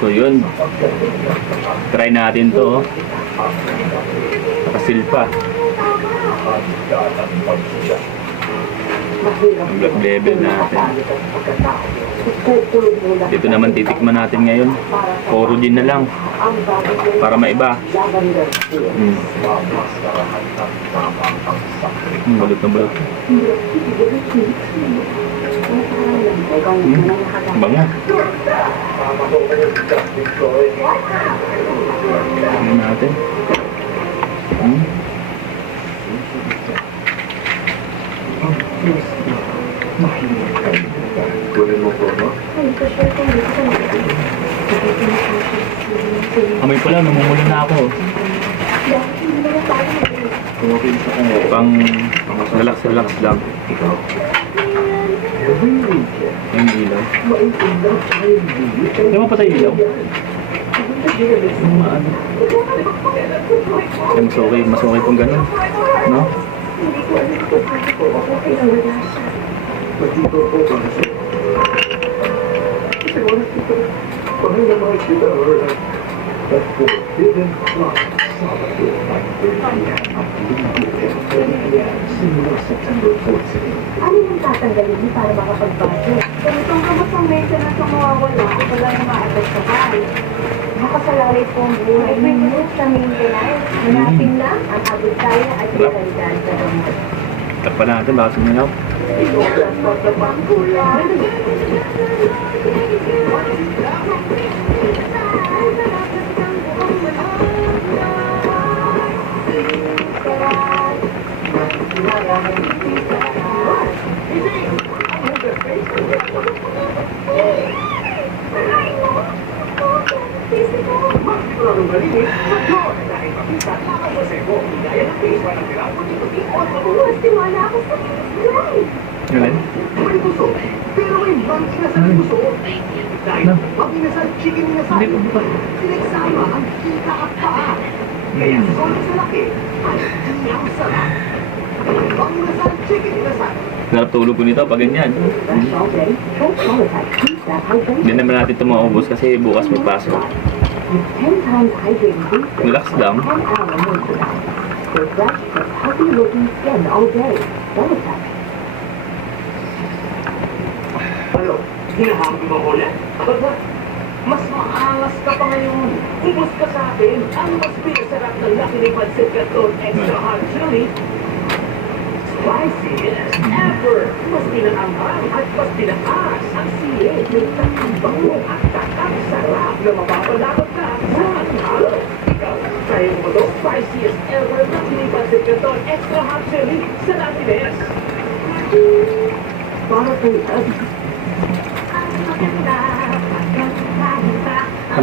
So yun. Try natin to. Nakasil pa. Ang black level natin. Dito naman titikman natin ngayon. Puro din na lang. Para maiba. Balot na balot. Bango. Tingnan natin. Amoy pala, namumula na ako. Pang relax lang. Yung ilaw. Hindi mo patay ilaw? Mas okay kung ganun. No? Ano yung tatanggalin mo para makapagbago? Ganitong gamot ang medyo na tumawawala, wala na maatag sa bahay. Makasalalay po ang buhay ninyo sa maintenance. Hanapin lang ang abutaya at ilalagyan sa gamot. Takpan natin, baka suminaw. Tiwala ako sa Israel. Alin? Pero may bangis na sa puso. Dahil pag-inasal, chicken inasal. Hindi ko ba? Pinagsama ang kita at paa. Kaya solid sa laki at hindi ang sarap. Pag-inasal, chicken inasal. Sarap tulog ko nito pag ganyan. Hindi naman natin ito maubos kasi bukas may pasok. Relax lang. Ano? Hinahamon mo ulit? Aba, mas maangas ka pa ngayon. Ubus ka sa akin. Ang mas pinasarap ng Lucky Day Pancit Canton Extra Hot Chili. Spiciest ever! Mas pinangamang at mas pinakas ang siyet ng takang bango at takang sarap na mapapalakot ka sa halo. Ikaw, try mo ito. Spiciest ever Lucky Day Pancit Canton Extra Hot Chili sa Lucky Days. Para po yan.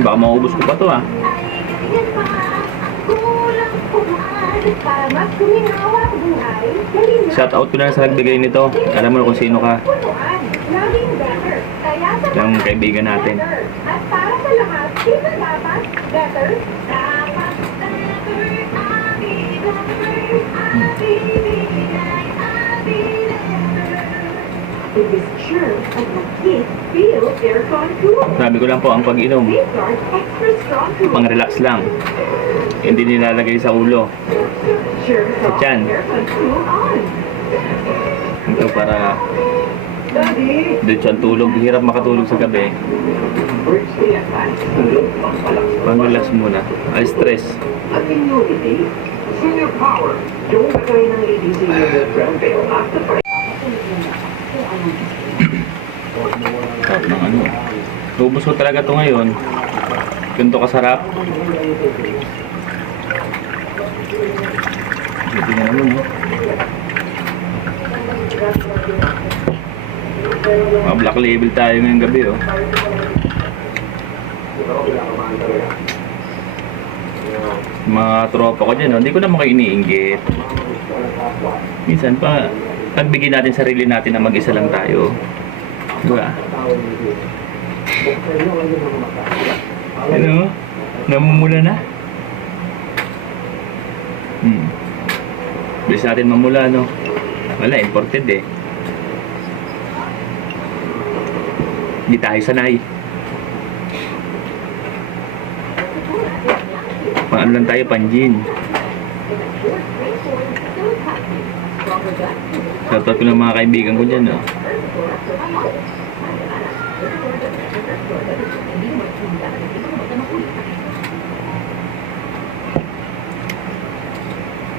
Baka maubos ko pa to ah. Shout out ko na sa nagbigay nito. Alam mo na kung sino ka. Yung kaibigan natin. At para sa lahat, sino dapat? Better? Dapat It is sure as the heat feels aircon cool. Sabi ko lang po, ang pag-inom, Safeguard extra strong cool. pang-relax lang. Hindi nilalagay sa ulo. Sure Sa tiyan. aircon cool on. Ito para Daddy! doon siya tulog. Hirap makatulog sa gabi. Pang-relax muna. Ay, stress. At immunity, senior power. Yung kagaya ng Lady Senior Brown Bell after Sarap ng ano. Ubus ko talaga to ngayon. Ganito kasarap. Hindi na naman eh. Mga black label tayo ngayong gabi oh. Mga tropa ko dyan oh. Hindi ko naman kayo iniinggit. Minsan pa pagbigyan natin sarili natin na mag-isa lang tayo. Diba? Ano? Namumula na? Bilis natin mamula, no? Wala, imported eh. Hindi tayo sanay. ano lang tayo, panjin. Shoutout ko ng mga kaibigan ko dyan, no?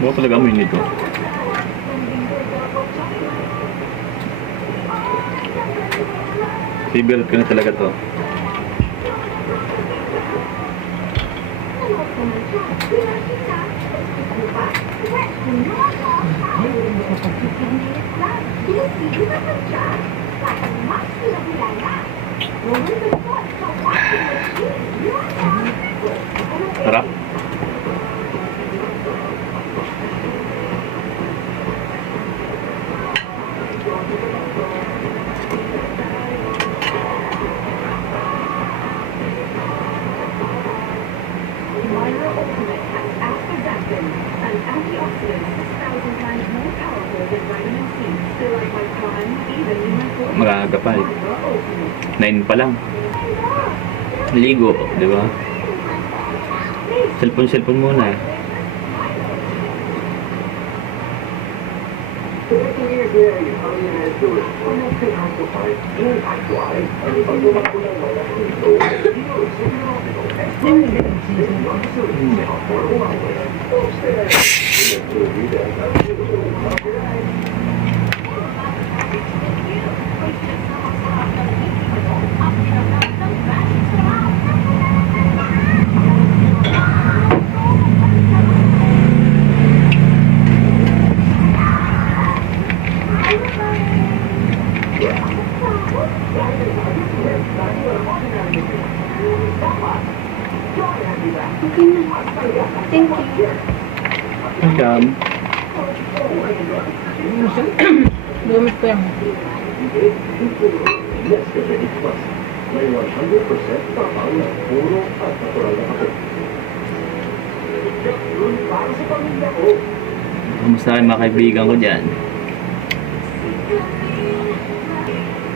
Baka talaga amoy nito. Favorite ko na talaga to. Sarap. An antioxidant 6,000 times more powerful than vitamin C. Still like my prime, even in my 40s. Maaga pa eh. 9 pa lang. Ligo, di ba? Cellphone muna eh. Okay na. Thank you. Welcome. Gamit ko yan. May 100% tapang na puro at natural na ako. Yun para sa pamilya ko. Kamusta kayo mga kaibigan ko dyan?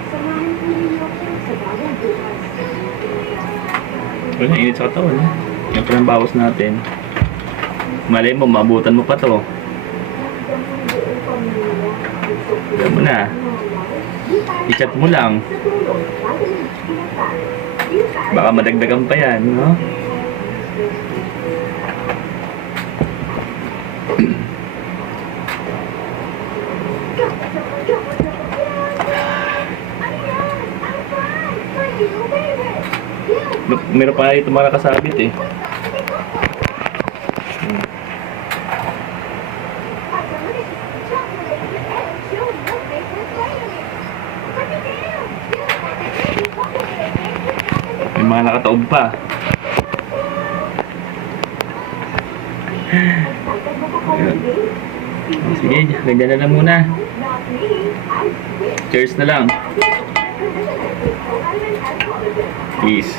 Samahan ko ninyo ako sa bagong bukas. Wala, init sa katawan eh. Yan pa ng bawas natin. Malay mo, maabutan mo pa to. Alam mo na. I-chat mo lang. Baka madagdagan pa yan, no? Look, meron pa dito mga nakasabit eh. May mga nakataob pa. Ayun. Sige, ganyan na lang muna. Cheers na lang. Peace.